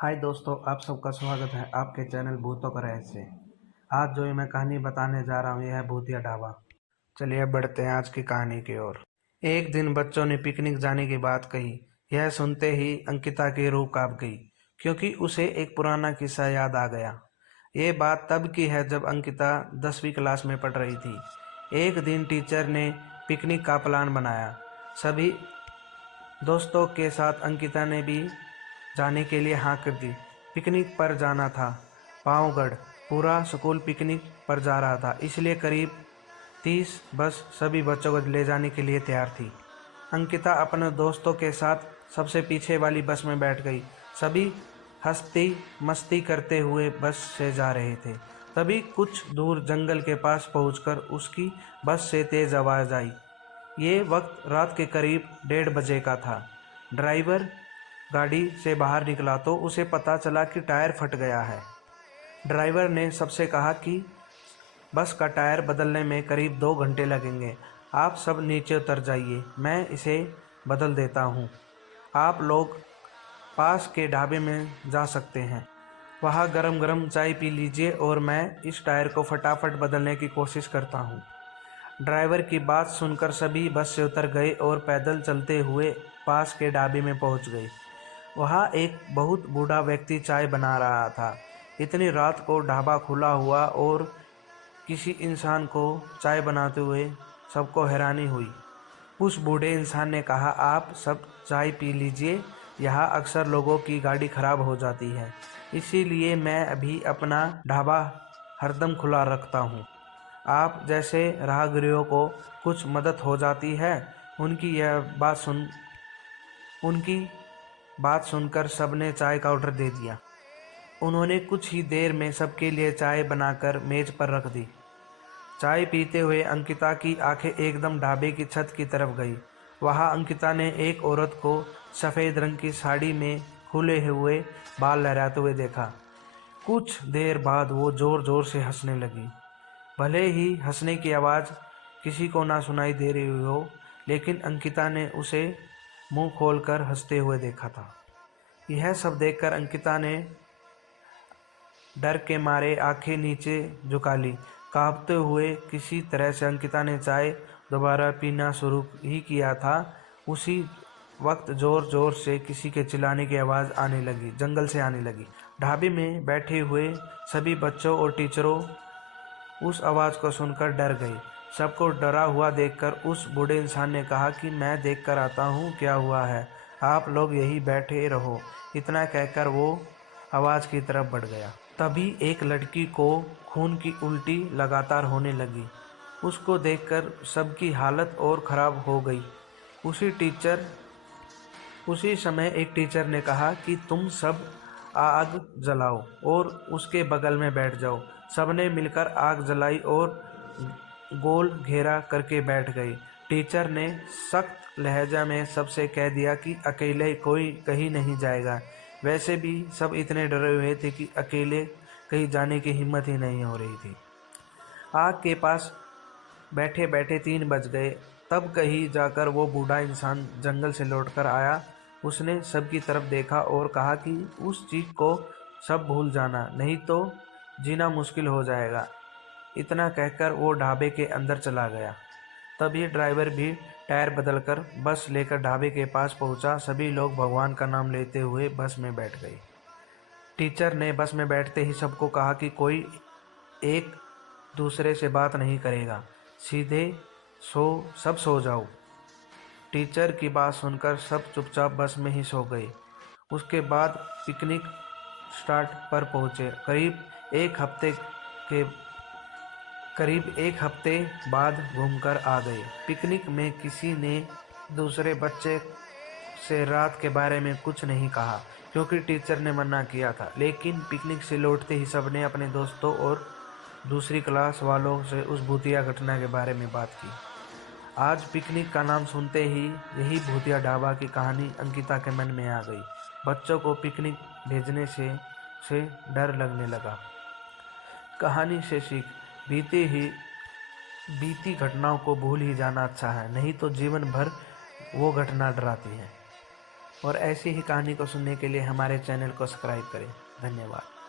हाय दोस्तों, आप सबका स्वागत है आपके चैनल भूतों का रहस्य। आज जो मैं कहानी बताने जा रहा हूँ यह है भूतिया ढाबा। चलिए बढ़ते हैं आज की कहानी की ओर। एक दिन बच्चों ने पिकनिक जाने की बात कही। यह सुनते ही अंकिता की रूह कांप गई, क्योंकि उसे एक पुराना किस्सा याद आ गया। ये बात तब की है जब अंकिता 10वीं क्लास में पढ़ रही थी। एक दिन टीचर ने पिकनिक का प्लान बनाया। सभी दोस्तों के साथ अंकिता ने भी जाने के लिए हाँ कर दी। पिकनिक पर जाना था पावगढ़। पूरा स्कूल पिकनिक पर जा रहा था, इसलिए करीब 30 बस सभी बच्चों को ले जाने के लिए तैयार थी। अंकिता अपने दोस्तों के साथ सबसे पीछे वाली बस में बैठ गई। सभी हंसती मस्ती करते हुए बस से जा रहे थे। तभी कुछ दूर जंगल के पास पहुंचकर उसकी बस से तेज आवाज़ आई। ये वक्त रात के करीब 1:30 का था। ड्राइवर गाड़ी से बाहर निकला तो उसे पता चला कि टायर फट गया है। ड्राइवर ने सबसे कहा कि बस का टायर बदलने में करीब 2 घंटे लगेंगे। आप सब नीचे उतर जाइए, मैं इसे बदल देता हूँ। आप लोग पास के ढाबे में जा सकते हैं, वहाँ गरम गरम चाय पी लीजिए और मैं इस टायर को फटाफट बदलने की कोशिश करता हूँ। ड्राइवर की बात सुनकर सभी बस से उतर गए और पैदल चलते हुए पास के ढाबे में पहुँच गए। वहाँ एक बहुत बूढ़ा व्यक्ति चाय बना रहा था। इतनी रात को ढाबा खुला हुआ और किसी इंसान को चाय बनाते हुए सबको हैरानी हुई। उस बूढ़े इंसान ने कहा, आप सब चाय पी लीजिए, यहाँ अक्सर लोगों की गाड़ी खराब हो जाती है, इसीलिए मैं अभी अपना ढाबा हरदम खुला रखता हूँ। आप जैसे राहगीरों को कुछ मदद हो जाती है। उनकी बात सुनकर सबने चाय का ऑर्डर दे दिया। उन्होंने कुछ ही देर में सबके लिए चाय बनाकर मेज पर रख दी। चाय पीते हुए अंकिता की आंखें एकदम ढाबे की छत की तरफ गई। वहां अंकिता ने एक औरत को सफ़ेद रंग की साड़ी में खुले हुए बाल लहराते हुए देखा। कुछ देर बाद वो ज़ोर ज़ोर से हंसने लगी। भले ही हंसने की आवाज़ किसी को ना सुनाई दे रही हो, लेकिन अंकिता ने उसे मुंह खोलकर हंसते हुए देखा था। यह सब देखकर अंकिता ने डर के मारे आंखें नीचे झुका ली। कांपते हुए किसी तरह से अंकिता ने चाय दोबारा पीना शुरू ही किया था। उसी वक्त जोर जोर से किसी के चिल्लाने की आवाज़ आने लगी, जंगल से आने लगी। ढाबे में बैठे हुए सभी बच्चों और टीचरों उस आवाज़ को सुनकर डर गए। सबको डरा हुआ देखकर उस बूढ़े इंसान ने कहा कि मैं देख कर आता हूँ क्या हुआ है, आप लोग यहीं बैठे रहो। इतना कहकर वो आवाज़ की तरफ बढ़ गया। तभी एक लड़की को खून की उल्टी लगातार होने लगी। उसको देखकर सबकी हालत और ख़राब हो गई। उसी समय एक टीचर ने कहा कि तुम सब आग जलाओ और उसके बगल में बैठ जाओ। सबने मिलकर आग जलाई और गोल घेरा करके बैठ गए। टीचर ने सख्त लहजा में सबसे कह दिया कि अकेले कोई कहीं नहीं जाएगा। वैसे भी सब इतने डरे हुए थे कि अकेले कहीं जाने की हिम्मत ही नहीं हो रही थी। आग के पास बैठे बैठे 3 बज गए। तब कहीं जाकर वो बूढ़ा इंसान जंगल से लौटकर आया। उसने सबकी तरफ देखा और कहा कि उस चीख को सब भूल जाना, नहीं तो जीना मुश्किल हो जाएगा। इतना कहकर वो ढाबे के अंदर चला गया। तभी ड्राइवर भी टायर बदलकर बस लेकर ढाबे के पास पहुंचा। सभी लोग भगवान का नाम लेते हुए बस में बैठ गए। टीचर ने बस में बैठते ही सबको कहा कि कोई एक दूसरे से बात नहीं करेगा, सीधे सब सो जाओ। टीचर की बात सुनकर सब चुपचाप बस में ही सो गए। उसके बाद पिकनिक स्टार्ट पर पहुंचे। करीब एक हफ्ते बाद घूमकर आ गए। पिकनिक में किसी ने दूसरे बच्चे से रात के बारे में कुछ नहीं कहा, क्योंकि टीचर ने मना किया था। लेकिन पिकनिक से लौटते ही सबने अपने दोस्तों और दूसरी क्लास वालों से उस भूतिया घटना के बारे में बात की। आज पिकनिक का नाम सुनते ही यही भूतिया ढाबा की कहानी अंकिता के मन में आ गई। बच्चों को पिकनिक भेजने से डर लगने लगा। कहानी से सीख, बीती घटनाओं को भूल ही जाना अच्छा है, नहीं तो जीवन भर वो घटना डराती है। और ऐसी ही कहानी को सुनने के लिए हमारे चैनल को सब्सक्राइब करें। धन्यवाद।